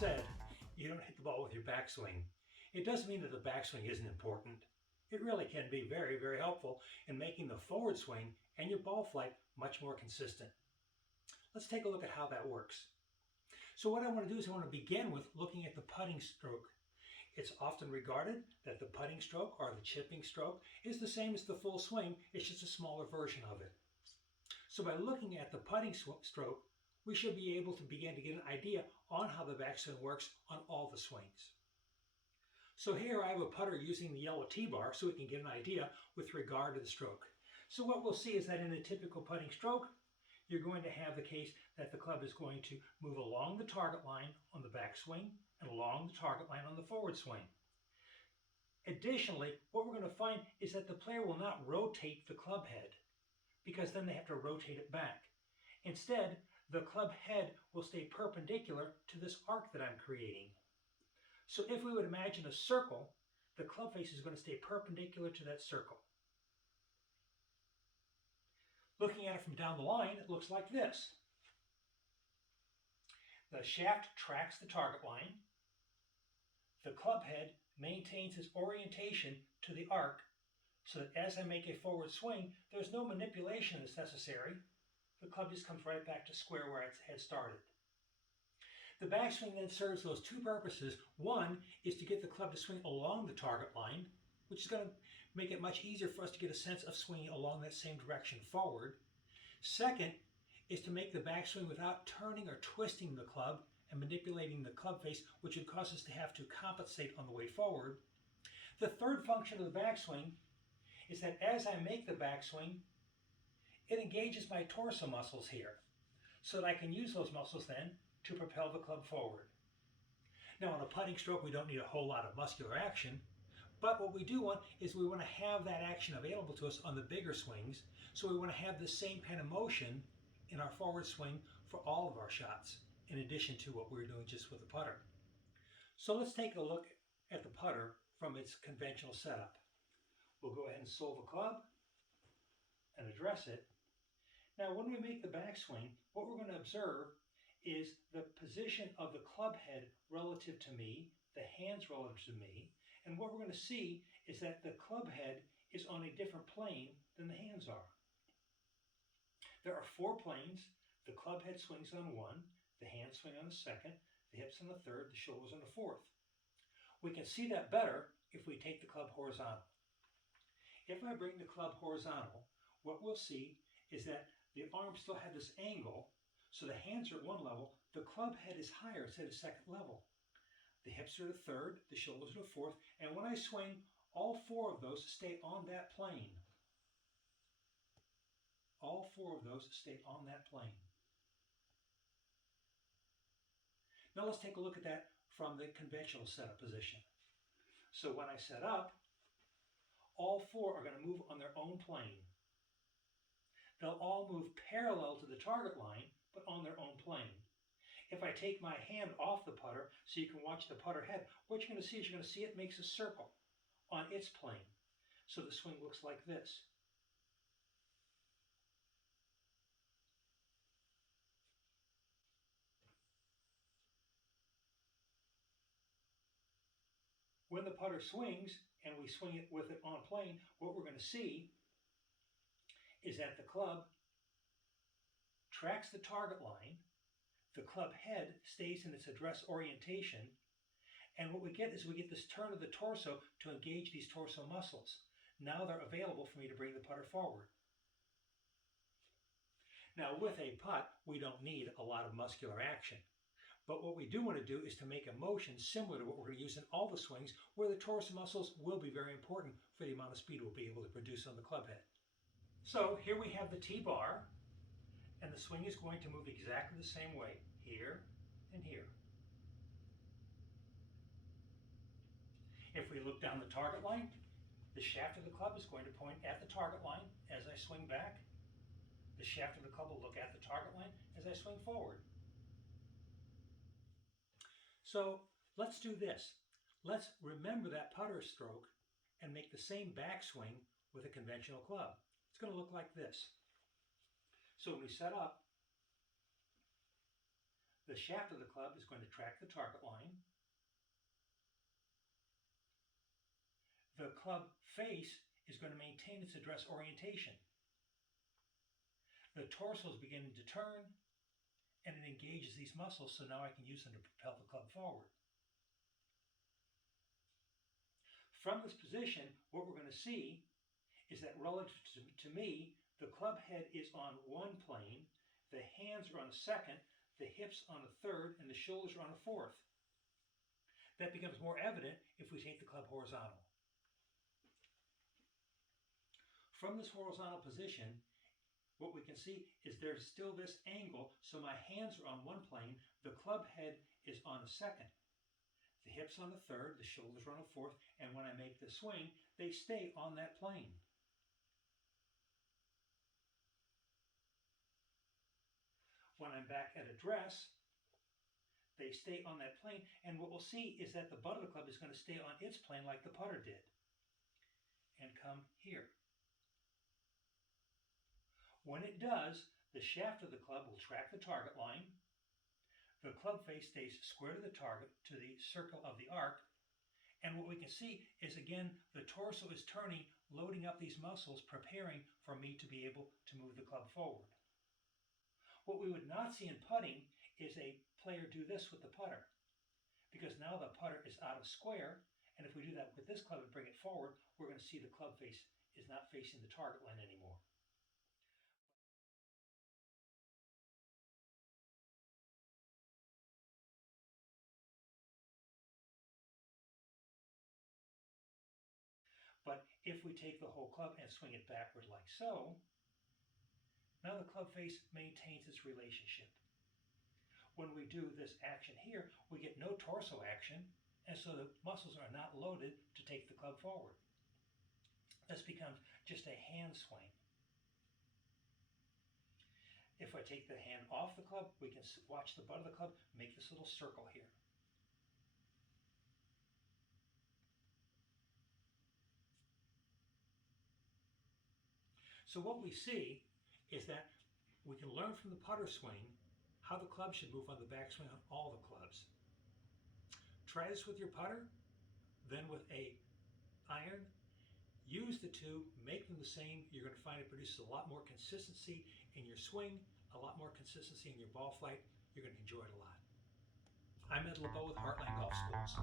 said, you don't hit the ball with your backswing. It doesn't mean that the backswing isn't important. It really can be very, very helpful in making the forward swing and your ball flight much more consistent. Let's take a look at how that works. So what I want to do is I want to begin with looking at the putting stroke. It's often regarded that the putting stroke or the chipping stroke is the same as the full swing, it's just a smaller version of it. So by looking at the putting stroke, we should be able to begin to get an idea on how the backswing works on all the swings. So here I have a putter using the yellow T-bar so we can get an idea with regard to the stroke. So what we'll see is that in a typical putting stroke, you're going to have the case that the club is going to move along the target line on the backswing and along the target line on the forward swing. Additionally, what we're going to find is that the player will not rotate the club head because then they have to rotate it back. Instead, the club head will stay perpendicular to this arc that I'm creating. So if we would imagine a circle, the club face is going to stay perpendicular to that circle. Looking at it from down the line, it looks like this. The shaft tracks the target line. The club head maintains its orientation to the arc so that as I make a forward swing, there's no manipulation that's necessary. The club just comes right back to square where it had started. The backswing then serves those two purposes. One is to get the club to swing along the target line, which is going to make it much easier for us to get a sense of swinging along that same direction forward. Second is to make the backswing without turning or twisting the club and manipulating the club face, which would cause us to have to compensate on the way forward. The third function of the backswing is that as I make the backswing, it engages my torso muscles here so that I can use those muscles then to propel the club forward. Now on a putting stroke, we don't need a whole lot of muscular action, but what we do want is we want to have that action available to us on the bigger swings, so we want to have the same kind of motion in our forward swing for all of our shots, in addition to what we're doing just with the putter. So let's take a look at the putter from its conventional setup. We'll go ahead and solve the club and address it. Now when we make the backswing, what we're going to observe is the position of the club head relative to me, the hands relative to me, and what we're going to see is that the club head is on a different plane than the hands are. There are 4 planes. The club head swings on one, the hands swing on the second, the hips on the third, the shoulders on the fourth. We can see that better if we take the club horizontal. If I bring the club horizontal, what we'll see is that the arms still have this angle, so the hands are at one level, the club head is higher, it's at a second level. The hips are the third, the shoulders are the fourth, and when I swing, all 4 of those stay on that plane. All 4 of those stay on that plane. Now let's take a look at that from the conventional setup position. So when I set up, all 4 are going to move on their own plane. They'll all move parallel to the target line, but on their own plane. If I take my hand off the putter so you can watch the putter head, what you're going to see is you're going to see it makes a circle on its plane. So the swing looks like this. When the putter swings and we swing it with it on plane, what we're going to see is that the club tracks the target line, the club head stays in its address orientation, and what we get is we get this turn of the torso to engage these torso muscles. Now they're available for me to bring the putter forward. Now with a putt, we don't need a lot of muscular action. But what we do want to do is to make a motion similar to what we're going to use in all the swings, where the torso muscles will be very important for the amount of speed we'll be able to produce on the club head. So here we have the T-bar, and the swing is going to move exactly the same way, here and here. If we look down the target line, the shaft of the club is going to point at the target line as I swing back. The shaft of the club will look at the target line as I swing forward. So let's do this. Let's remember that putter stroke and make the same backswing with a conventional club. It's going to look like this. So when we set up, The shaft of the club is going to track the target line. The club face is going to maintain its address orientation. The torso is beginning to turn, and it engages these muscles, so now I can use them to propel the club forward. From this position, what we're going to see is that relative to me, the club head is on one plane, the hands are on a second, the hips on a third, and the shoulders are on a fourth. That becomes more evident if we take the club horizontal. From this horizontal position, what we can see is there's still this angle, so my hands are on one plane, the club head is on a second, the hips on the third, the shoulders are on a fourth, and when I make the swing, they stay on that plane. When I'm back at address, they stay on that plane, and what we'll see is that the butt of the club is going to stay on its plane like the putter did, and come here. When it does, the shaft of the club will track the target line, the club face stays square to the target, to the circle of the arc, and what we can see is, again, the torso is turning, loading up these muscles, preparing for me to be able to move the club forward. What we would not see in putting is a player do this with the putter, because now the putter is out of square, and if we do that with this club and bring it forward, we're going to see the club face is not facing the target line anymore. But if we take the whole club and swing it backward like so, now the club face maintains its relationship. When we do this action here, we get no torso action, and so the muscles are not loaded to take the club forward. This becomes just a hand swing. If I take the hand off the club, we can watch the butt of the club make this little circle here. So what we see is that we can learn from the putter swing how the club should move on the backswing on all the clubs. Try this with your putter, then with a iron. Use the two, make them the same. You're going to find it produces a lot more consistency in your swing, a lot more consistency in your ball flight. You're going to enjoy it a lot. I'm LeBeau with Heartland Golf Schools.